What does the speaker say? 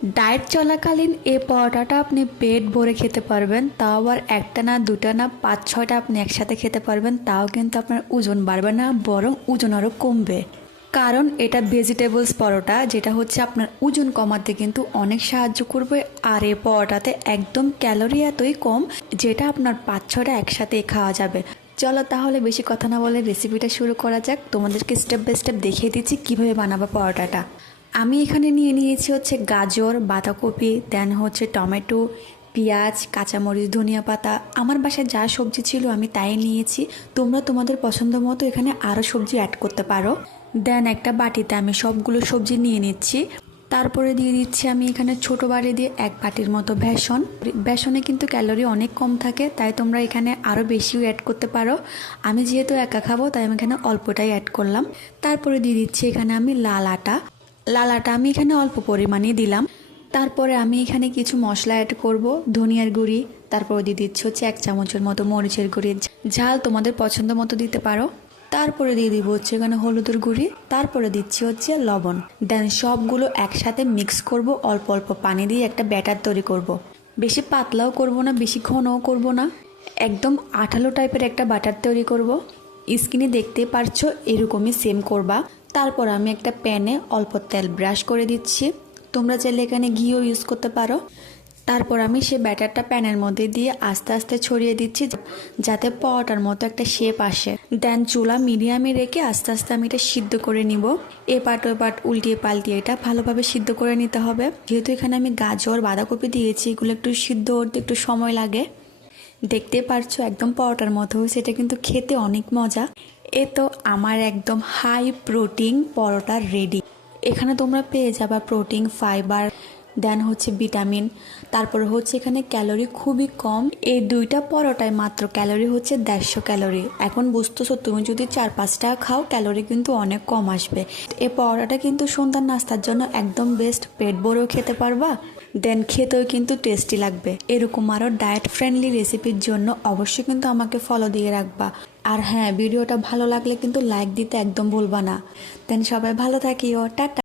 Diet চলাকালীন এই পরোটাটা আপনি পেট ভরে খেতে পারবেন, তাও আবার একটা না দুটা না ৫-৬টা আপনি একসাথে খেতে পারবেন, তাও কিন্তু আপনার ওজন বাড়বে না, বরং ওজন আরও কমবে। কারণ এটা ভেজিটেবলস পরোটা, যেটা হচ্ছে আপনার ওজন কমাতে কিন্তু অনেক সাহায্য করবে। আর এই পরোটাতে একদম ক্যালোরি এতই কম, যেটা আপনার ৫-৬টা একসাথে খাওয়া যাবে। চলো তাহলে বেশি কথা না বলে রেসিপিটা শুরু করা যাক। তোমাদেরকে স্টেপ বাই স্টেপ দেখিয়ে দিচ্ছি কীভাবে বানাবো পরোটাটা। আমি এখানে নিয়েছি হচ্ছে গাজর, বাঁধাকপি, দেন হচ্ছে টমেটো, পেঁয়াজ, কাঁচামরিচ, ধনিয়া পাতা। আমার বাসায় যা সবজি ছিল আমি তাই নিয়েছি। তোমরা তোমাদের পছন্দ মতো এখানে আরও সবজি অ্যাড করতে পারো। দেন একটা বাটিতে আমি সবগুলো সবজি নিয়ে নিচ্ছি। তারপরে দিয়ে দিচ্ছি আমি এখানে ছোটো বাটি দিয়ে 1 বাটির মতো বেসন। বেসনে কিন্তু ক্যালোরি অনেক কম থাকে, তাই তোমরা এখানে আরও বেশিও অ্যাড করতে পারো। আমি যেহেতু একা খাবো তাই আমি এখানে অল্পটাই অ্যাড করলাম। তারপরে দিয়ে দিচ্ছি এখানে আমি লাল আটা আমি এখানে অল্প পরিমাণে দিলাম। তারপরে আমি এখানে কিছু মশলা অ্যাড করব, ধনিয়ার গুঁড়ি, তারপরে দিয়ে দিচ্ছি হচ্ছে 1 চামচের মতো মরিচের গুঁড়ি, ঝাল তোমাদের পছন্দ মতো দিতে পারো। তারপরে দিয়ে দিব হচ্ছে এখানে হলুদের গুঁড়ি, তারপরে দিচ্ছি হচ্ছে লবণ। দেন সবগুলো একসাথে মিক্স করব, অল্প অল্প পানি দিয়ে একটা ব্যাটার তৈরি করব। বেশি পাতলাও করব না, বেশি ঘনও করব না, একদম আঠালো টাইপের একটা ব্যাটার তৈরি করব। স্কিনে দেখতে পারছো এরকমই সেম করবা। তারপর আমি একটা প্যানে অল্প তেল ব্রাশ করে দিচ্ছি, তোমরা চাইলে এখানে ঘিও ইউজ করতে পারো। তারপর আমি সে ব্যাটারটা প্যানের মধ্যে দিয়ে আস্তে আস্তে ছড়িয়ে দিচ্ছি, যাতে পরোটার মতো একটা শেপ আসে। দেন চুলা মিডিয়ামে রেখে আস্তে আস্তে আমি এটা সিদ্ধ করে নিব। এপাট ওপাট উল্টিয়ে পাল্টিয়ে এটা ভালোভাবে সিদ্ধ করে নিতে হবে। যেহেতু এখানে আমি গাজর, বাঁধাকপি দিয়েছি, এগুলো একটু সিদ্ধ করতে একটু সময় লাগে। দেখতে পারছো একদম পরোটার মতো হয়েছে, এটা কিন্তু খেতে অনেক মজা। এ তো আমার একদম হাই প্রোটিন পরোটা রেডি। এখানে তোমরা পেয়ে যাবা প্রোটিন, ফাইবার, দেন হচ্ছে ভিটামিন, তারপর হচ্ছে এখানে ক্যালোরি খুবই কম। এই দুইটা পরোটায় মাত্র ক্যালোরি হচ্ছে 150 ক্যালোরি। এখন বুঝতেছো, তুমি যদি 4-5টা খাও ক্যালোরি কিন্তু অনেক কম আসবে। এই পরোটাটা কিন্তু সন্ধ্যার নাস্তার জন্য একদম বেস্ট, পেট ভরেও খেতে পারবা, দেন খেতেও কিন্তু টেস্টি লাগবে। এরকম আরও ডায়েট ফ্রেন্ডলি রেসিপির জন্য অবশ্যই কিন্তু আমাকে ফলো দিয়ে রাখবা। আর হ্যাঁ, ভিডিওটা ভালো লাগলে কিন্তু লাইক দিতে একদম ভুলবা না। দেন সবাই ভালো থাকিও, টাটা।